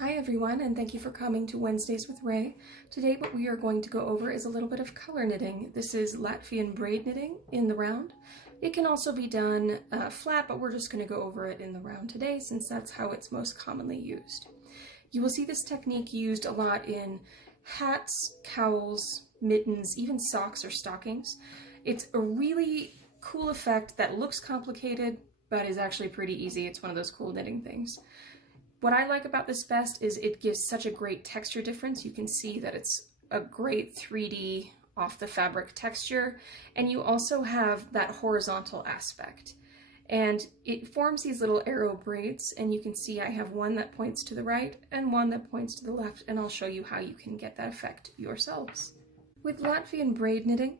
Hi everyone, and thank you for coming to Wednesdays with Ray. Today what we are going to go over is a little bit of color knitting. This is Latvian braid knitting in the round. It can also be done flat, but we're just going to go over it in the round today since that's how it's most commonly used. You will see this technique used a lot in hats, cowls, mittens, even socks or stockings. It's a really cool effect that looks complicated, but is actually pretty easy. It's one of those cool knitting things. What I like about this best is it gives such a great texture difference. You can see that it's a great 3D off the fabric texture, and you also have that horizontal aspect. And it forms these little arrow braids, and you can see I have one that points to the right and one that points to the left, and I'll show you how you can get that effect yourselves. With Latvian braid knitting,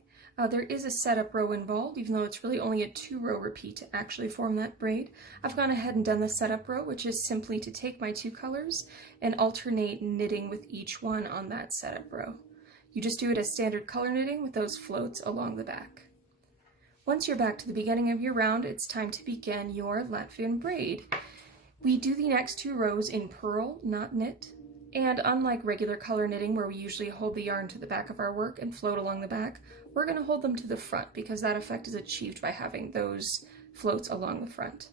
there is a setup row involved, even though it's really only a 2-row repeat to actually form that braid. I've gone ahead and done the setup row, which is simply to take my 2 colors and alternate knitting with each one on that setup row. You just do it as standard color knitting with those floats along the back. Once you're back to the beginning of your round, it's time to begin your Latvian braid. We do the next 2 rows in purl, not knit. And unlike regular color knitting where we usually hold the yarn to the back of our work and float along the back, we're going to hold them to the front because that effect is achieved by having those floats along the front.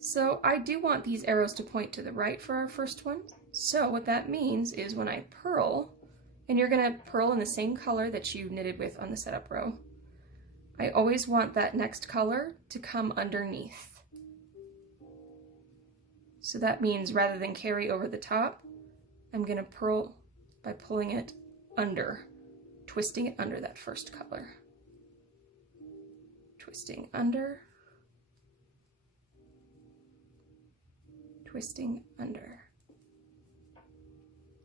So I do want these arrows to point to the right for our first one. So what that means is when I purl, and you're going to purl in the same color that you knitted with on the setup row, I always want that next color to come underneath. So that means rather than carry over the top, I'm going to purl by pulling it under, twisting it under that first color. Twisting under, twisting under.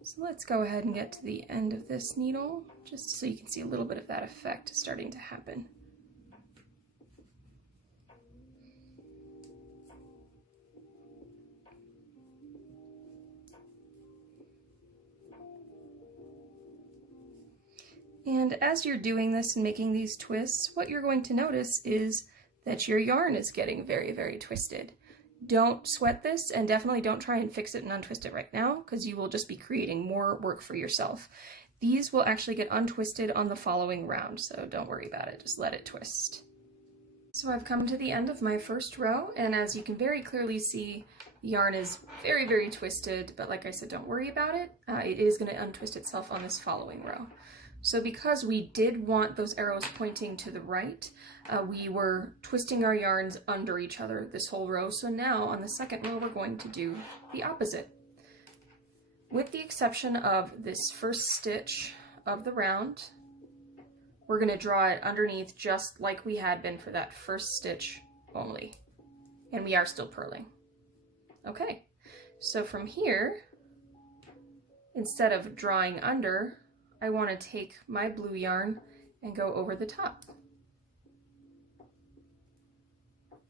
So let's go ahead and get to the end of this needle, just so you can see a little bit of that effect starting to happen. And as you're doing this and making these twists, what you're going to notice is that your yarn is getting very, very twisted. Don't sweat this, and definitely don't try and fix it and untwist it right now, because you will just be creating more work for yourself. These will actually get untwisted on the following round, so don't worry about it, just let it twist. So I've come to the end of my first row, and as you can very clearly see, the yarn is very, very twisted, but like I said, don't worry about it. It is going to untwist itself on this following row. So because we did want those arrows pointing to the right, we were twisting our yarns under each other this whole row. So now on the second row, we're going to do the opposite. With the exception of this first stitch of the round, we're going to draw it underneath just like we had been for that first stitch only. And we are still purling. Okay, so from here, instead of drawing under, I want to take my blue yarn and go over the top.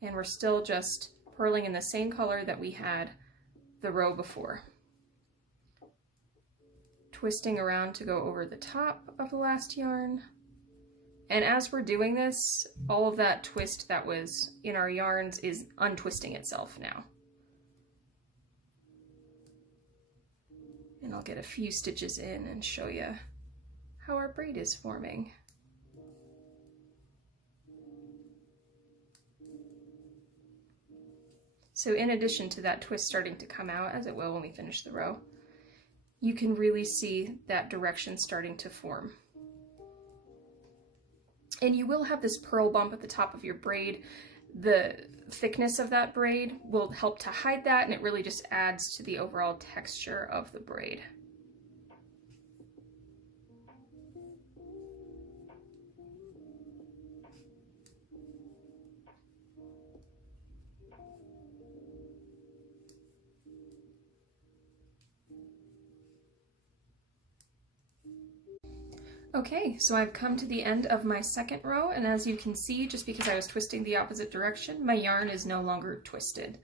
And we're still just purling in the same color that we had the row before. Twisting around to go over the top of the last yarn. And as we're doing this, all of that twist that was in our yarns is untwisting itself now. And I'll get a few stitches in and show you how our braid is forming. So in addition to that twist starting to come out, as it will when we finish the row, you can really see that direction starting to form. And you will have this purl bump at the top of your braid. The thickness of that braid will help to hide that, and it really just adds to the overall texture of the braid. Okay, so I've come to the end of my second row, and as you can see, just because I was twisting the opposite direction, my yarn is no longer twisted.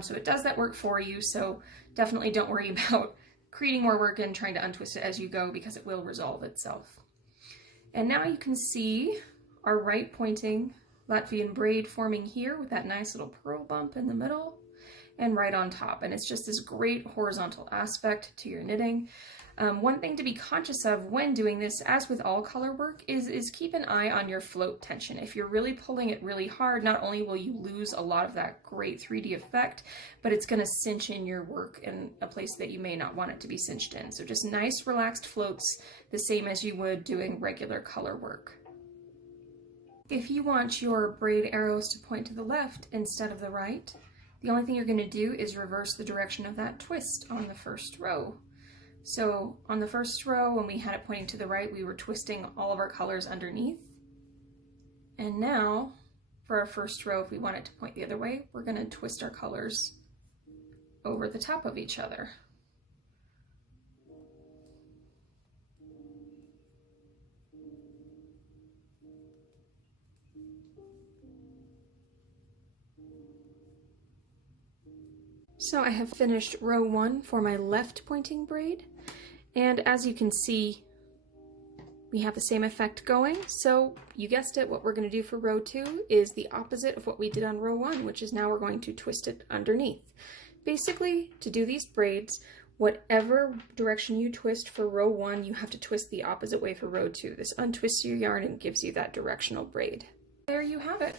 So it does that work for you, so definitely don't worry about creating more work and trying to untwist it as you go, because it will resolve itself. And now you can see our right pointing Latvian braid forming here with that nice little purl bump in the middle. and right on top. And it's just this great horizontal aspect to your knitting. One thing to be conscious of when doing this, as with all color work, is keep an eye on your float tension. If you're really pulling it really hard, not only will you lose a lot of that great 3D effect, but it's going to cinch in your work in a place that you may not want it to be cinched in. So just nice relaxed floats, the same as you would doing regular color work. If you want your braid arrows to point to the left instead of the right, the only thing you're going to do is reverse the direction of that twist on the first row. So on the first row, when we had it pointing to the right, we were twisting all of our colors underneath. And now, for our first row, if we want it to point the other way, we're going to twist our colors over the top of each other. So I have finished row 1 for my left pointing braid, and as you can see, we have the same effect going. So you guessed it, what we're going to do for row 2 is the opposite of what we did on row 1, which is now we're going to twist it underneath. Basically, to do these braids, whatever direction you twist for row 1, you have to twist the opposite way for row 2. This untwists your yarn and gives you that directional braid. There you have it.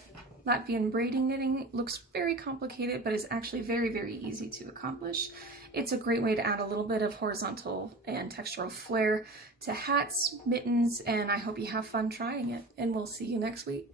Latvian braiding knitting looks very complicated, but is actually very, very easy to accomplish. It's a great way to add a little bit of horizontal and textural flair to hats, mittens, and I hope you have fun trying it, and we'll see you next week.